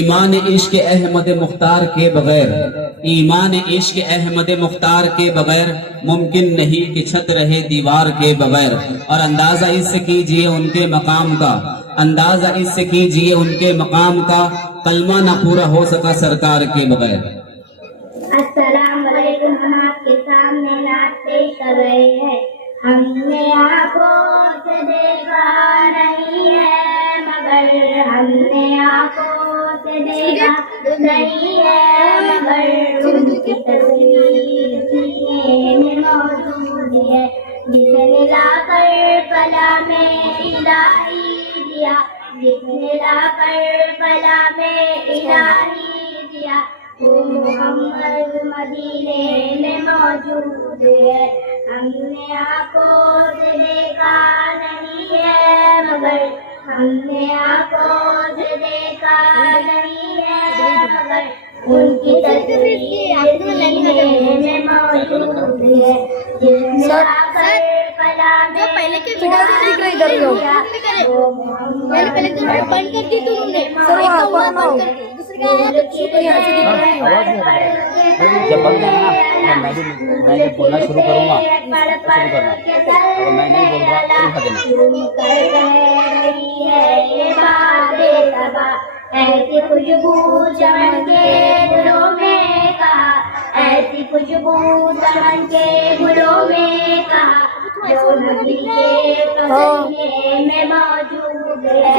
ایمان عشق احمد مختار کے بغیر، ایمان عشق احمد مختار کے بغیر ممکن نہیں کہ چھت رہے دیوار کے بغیر۔ اور اندازہ اس سے کیجئے ان کے مقام کا، اندازہ اس سے کیجئے ان کے مقام کا، کلمہ نہ پورا ہو سکا سرکار کے بغیر۔ السلام علیکم، ہم آپ کے سامنے نعت پیش کر رہے ہیں۔ ہم نے آنکھوں سے دیکھا نہیں ہے مگر، ہم نے آنکھوں سے دیکھا نہیں ہے مگر، ان کی تصویر سینے میں موجود ہے، جس نے لا کر پلا میں الہی دیا، جس نے لا کر پلا میں الہی دیا، وہ محمد مدینے میں موجود ہے۔ ہم نے آنکھوں سے دیکھا نہیں ہے مگر، ہم نے آنکھوں سے دیکھا نہیں ہے مگر، ان کی تصویر سینے میں موجود ہے، جس نے لا کر پلا میں پہلے کے ویڈیو سے دیکھ رہے ادھر لوگ پہلے تو بند کر دی تم نے دوسرے کا آیا تو یہاں سے دیکھ رہے جب بند نہیں نا میں بولنا شروع کروں گا، شروع کرنا، اگر میں نہیں بول رہا تو ایسی خوشبو چمن کے گلوں میں کہا، ایسی خوشبو چمن کے گلوں میں کہا، جو نبی کے قصیدے میں موجود ہے۔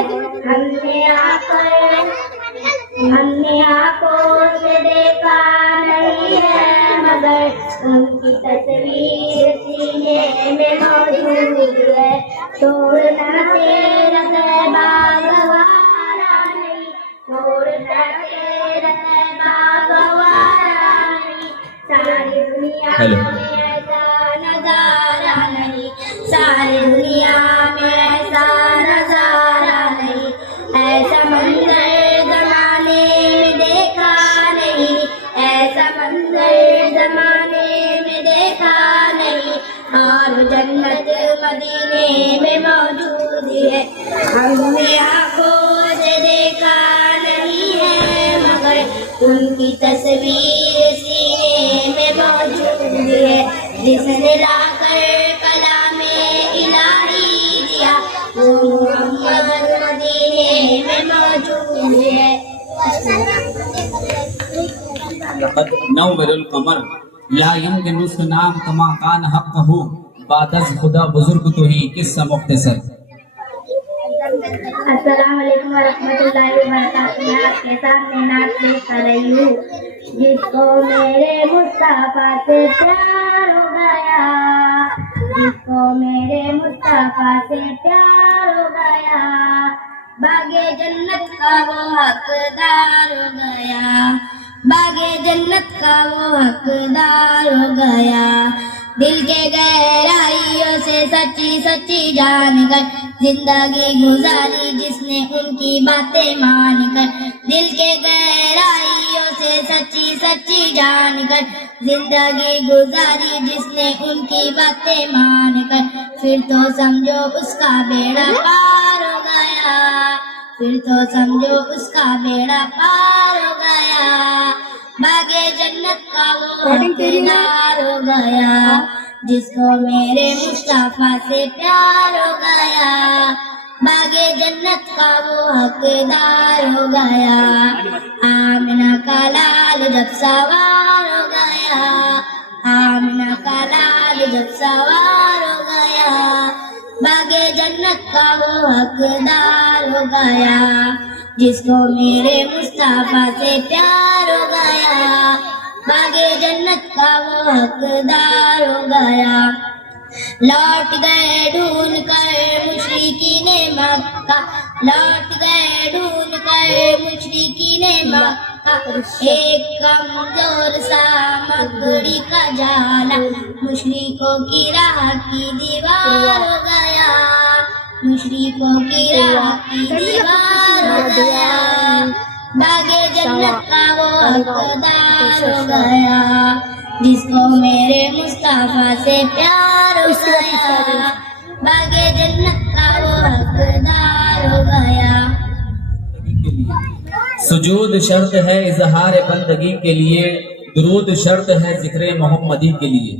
ہم نے آنکھوں سے دیکھا نہیں ہے مگر، ان کی تصویر سینے میں موجود ہے۔ چھوڑنا تیرا طیبہ گوارا نہیں، چھوڑنا تیرا طیبہ گوارا نہیں، ساری دنیا میں ایسا نظارہ نہیں، ساری دنیا میں ایسا نظارہ نہیں، ایسا منظر زمانے میں دیکھا نہیں، ایسا منظر زمانے میں دیکھا نہیں، اور جنت مدینے میں موجود ہے۔ ہم نے آنکھوں سے دیکھا نہیں ہے مگر، ان کی تصویر سینے میں موجود ہے، جس نے لا کر کلام الہی دیا، وہ محمد مدینے میں موجود ہے۔ لقد نور القمر لا يمكن نام کما کان حقہ، بعد از خدا بزرگ تو ہی قصہ مختصر۔ السلام علیکم ورحمۃ اللہ وبرکاتہ، میں آپ کے سامنے نعت پیش کر رہی ہوں۔ جس کو میرے مصطفیٰ سے پیار ہو گیا، جس کو میرے مصطفیٰ سے پیار ہو گیا، باغِ جنت کا وہ حقدار ہو گیا، باغِ جنت کا وہ حقدار ہو گیا۔ دل کے گہرائیوں سے سچی سچی جان کر زندگی گزاری جس نے ان کی باتیں مان کر، دل کے گہرائیوں سے سچی سچی جان کر زندگی گزاری جس نے ان کی باتیں مان کر، پھر تو سمجھو اس کا بیڑا پار ہو گیا، پھر تو سمجھو اس کا بیڑا پار ہو گیا، باغِ جنت کا وہ حقدار ہو گیا، جس کو میرے مصطفیٰ سے پیار ہو گیا، باغِ جنت کا وہ حقدار ہو گیا۔ آمنہ کا لال جب سوار ہو گیا، آمنہ کا لال جب سوار ہو گیا، باغِ جنت کا وہ حقدار ہو گیا، جس کو میرے مصطفیٰ سے پیار ہو گیا، باغِ جنت کا وہ حقدار ہو گیا۔ لوٹ گئے ڈھونڈ کر مشرکین مکہ، لوٹ گئے ڈھونڈ کر مشرکین مکہ، ایک کمزور سا مکڑی کا جالا مشرکوں کی راہ کی دیوار ہو گیا، مشرکوں کی راہ کی دیوار ہو گیا، باغِ جنت کا وہ حقدار ہو گیا، جس کو میرے مصطفیٰ سے پیار ہو گیا، باغِ جنت کا وہ حقدار ہو گیا۔ سجود شرط ہے اظہار بندگی کے لیے، درود شرط ہے ذکر محمدی کے لیے۔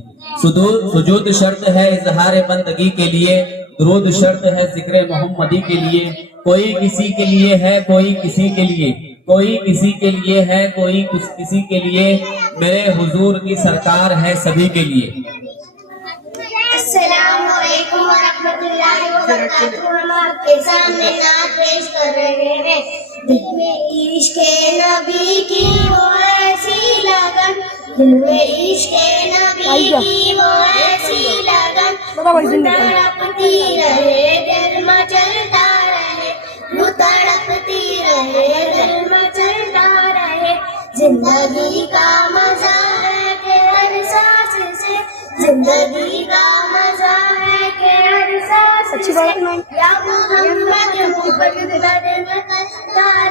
سجود شرط ہے اظہار بندگی کے لیے، درود شرط ہے ذکر محمدی کے لیے۔ کوئی کسی کے لیے ہے، کوئی کسی کے لیے، کوئی کسی کے لیے ہے، کوئی کسی کے لیے، میرے حضور کی سرکار ہے سبھی کے لیے۔ السلام علیکم ورحمۃ اللہ وبرکاتہ۔ ہم آپ کے سامنے نعت پیش کر رہے ہیں۔ دل میں عشق نبی کی وہ ایسی لگن، دل میں عشق نبی کی وہ ایسی لگن، تڑپتی رہے دل مچلتا رہے، وہ تڑپتی رہے دل مچلتا رہے۔ زندگی کا مزہ ہے کہ ہر سانس سے، زندگی کا مزہ ہے کہ ہر سانس سے، یا محمد محمد نکلتا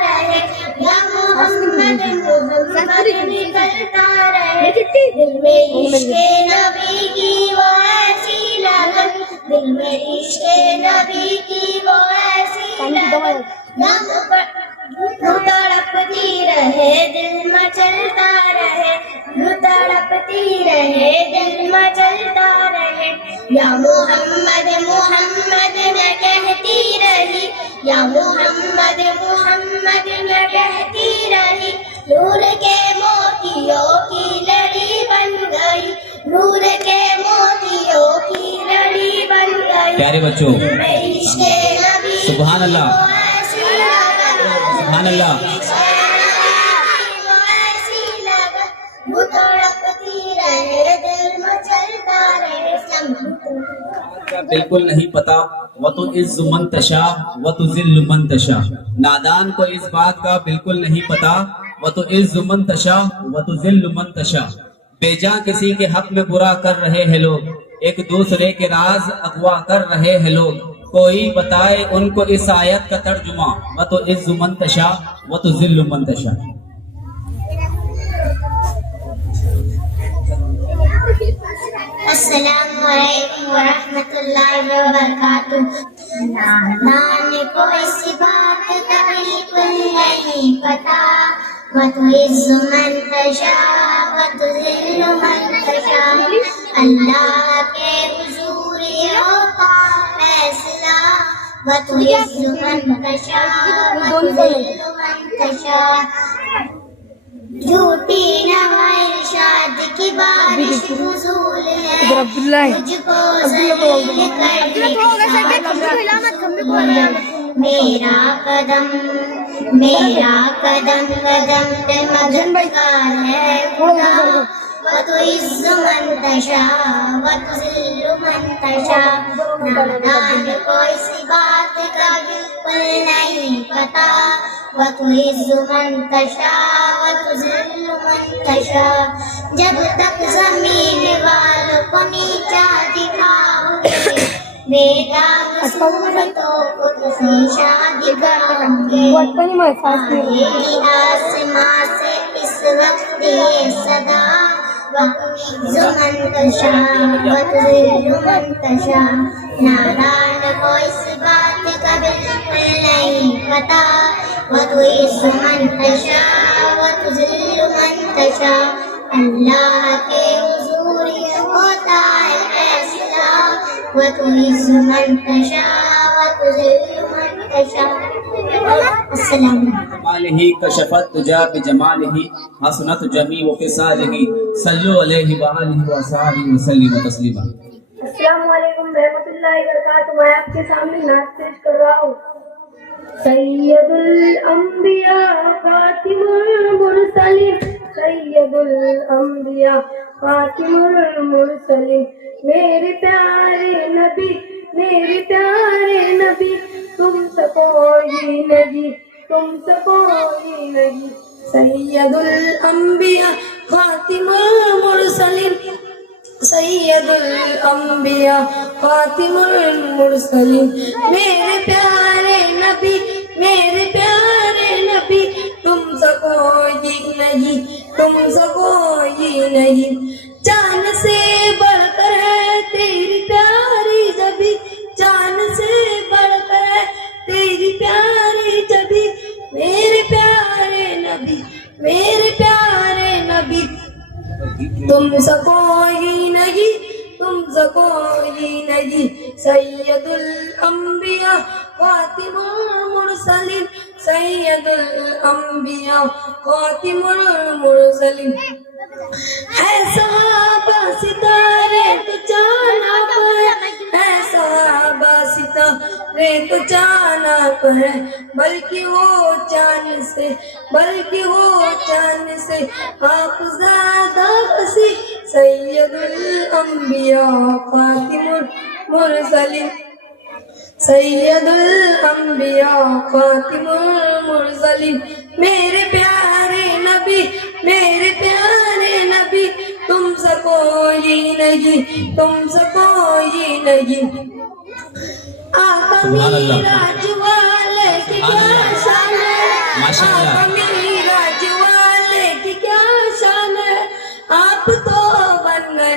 رہے، یا محمد محمد نکلتا رہے۔ دل میں عشق نبی کی وہ ایسی لگن، دل میں عشق نبی کی وہ ایسی لگن، تڑپتی رہے دل مچلتا رہے، تڑپتی رہے دل مچلتا رہے۔ یا محمد محمد میں کہتی رہی، یا محمد محمد میں کہتی رہی، نور کے موتیوں کی لڑی بن گئی، نور کے موتیوں کی لڑی بن گئی۔ پیارے بچوں، عشق نبی سبحان اللہ، سبحان اللہ۔ بالکل نہیں پتا، وَتُعِزُّ مَن تَشَاءُ وَتُذِلُّ مَن تَشَاءُ۔ نادان کو اس بات کا بالکل نہیں پتا، وَتُعِزُّ مَن تَشَاءُ وَتُذِلُّ مَن تَشَاءُ۔ بے جان کسی کے حق میں برا کر رہے ہیں لوگ، ایک دوسرے کے راز اغوا کر رہے ہیں لوگ، کوئی بتائے ان کو اس آیت کا ترجمہ، وَتُعِزُّ مَن تَشَاءُ وَتُذِلُّ مَن تَشَاءُ۔ السلام علیکم ورحمۃ اللہ وبرکاتہ۔ نادان کو اس بات کا بالکل نہیں پتا، وَتُعِزُّ مَن تَشَاءُ وَتُذِلُّ مَن تَشَاءُ۔ اللہ کے حضور ہوتا فیصلہ، وَتُعِزُّ مَن تَشَاءُ وَتُذِلُّ مَن تَشَاءُ۔ جھوٹی نہ ارشاد کی بارش فضول ہے، مجھ کو ذلیل کرنے میرا قدم قدم پہ مددگار ہے خدا، وَتُعِزُّ مَن تَشَاءُ وَتُذِلُّ مَن تَشَاءُ۔ نادان کو اس بات کا بالکل نہیں پتا، وَتُعِزُّ مَن تَشَاءُ وَتُذِلُّ مَن تَشَاءُ۔ جب تک زمین والوں کو نیچا دکھاؤ گے، بے داغ صورتوں کو شیشہ دکھاؤ گے، آئے گی آسماں سے اس وقت یہ صدا، وَتُعِزُّ مَن تَشَاءُ وَتُذِلُّ مَن تَشَاءُ۔ نادان کو اس بات کا بالکل نہیں پتا، وَتُعِزُّ مَن تَشَاءُ وَتُذِلُّ مَن تَشَاءُ۔ اللہ کے حضور ہوتا ہے فیصلہ، وَتُعِزُّ مَن تَشَاءُ وَتُذِلُّ مَن تَشَاءُ۔ السلام علیکم۔ جمالہ کشفت تجا بجمالہ، حسنت جمیع خصالہ، صلو علیہ وآلہ وصحبہ وسلم تسلیما۔ السلام علیکم رحمۃ اللہ وبرکاتہ۔ میں آپ کے سامنے نعت پیش کر رہا ہوں۔ سید الانبیاء خاتم المرسلین، سید الانبیاء خاتم المرسلین، میرے پیارے نبی، میرے پیارے نبی، تم سے کوئی نہیں، تم سے کوئی نہیں۔ سید الانبیاء خاتم المرسلین، سید الانبیاء خاتم المرسلین، میرے پیارے نبی، میرے پیارے نبی، تم سے کوئی نہیں، تم سے کوئی نہیں۔ جان سے بڑھ کر ہے تیری پیاری جبی، جان سے بڑھ کر ہے تیری پیاری جبی، میرے پیارے تم سا کوئی نہیں، تم سا کوئی نہیں، سید الانبیاء خاتم المرسلین، سید الانبیاء خاتم المرسلین۔ ہے صحابہ ستارے تو چانک ہے صحابہ ستارے تو چانک ہے، بلکہ وہ چاند سے، بلکہ وہ چاند سے آپ زیادہ وسیع، سید الانبیاء خاتم المرسلین، سید الانبیاء خاتم المرسلین۔ میرے پیارے نبی، میرے پیارے نبی، تم سا کوئی نہیں، تم سا کوئی نہیں۔ آقا میراج والے کی کیا شان ہے، آقا میراج والے کی کیا شان ہے، آپ تو بن گئے،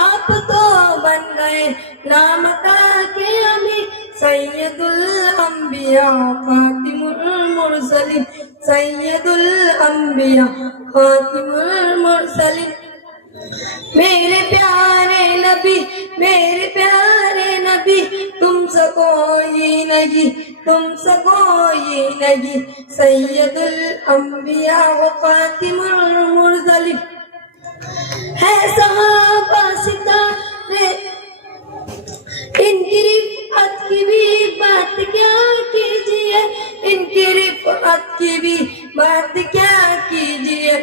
آپ تو بن گئے نام کا کے امی، سید الانبیاء خاتم المرسلین، سید الانبیاء خاتم المرسلین۔ میرے پیارے نبی، میرے پیارے نبی، تم سا کوئی نہیں، تم سا کوئی نہیں، سید الانبیاء و خاتم المرسلین۔ ہے صحابہ ستارے، ان کی رفعت کی بھی بات کیا کیجیے، ان کی رفعت کی بھی بات کیا کیجیے۔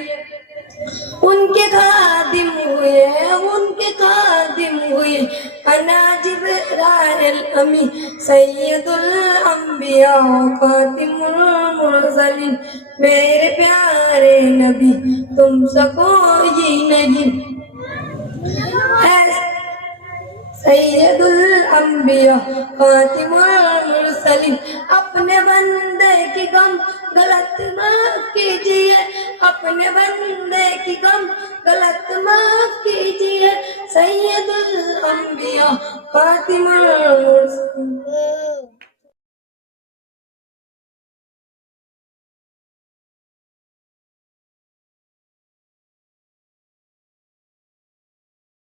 ان کے خادم ہوئے، ان کے خادم ہوئے انا جبرائیل امی، سید الانبیاء خاتم المرسلین۔ میرے پیارے نبی، تم سا کوئی نہیں، سید الانبیاء خاتم المرسلین۔ اپنے بندے کی غم غلط معاف کیجیے، اپنے بندے کی غم غلط معاف کیجیے، سید الانبیاء خاتم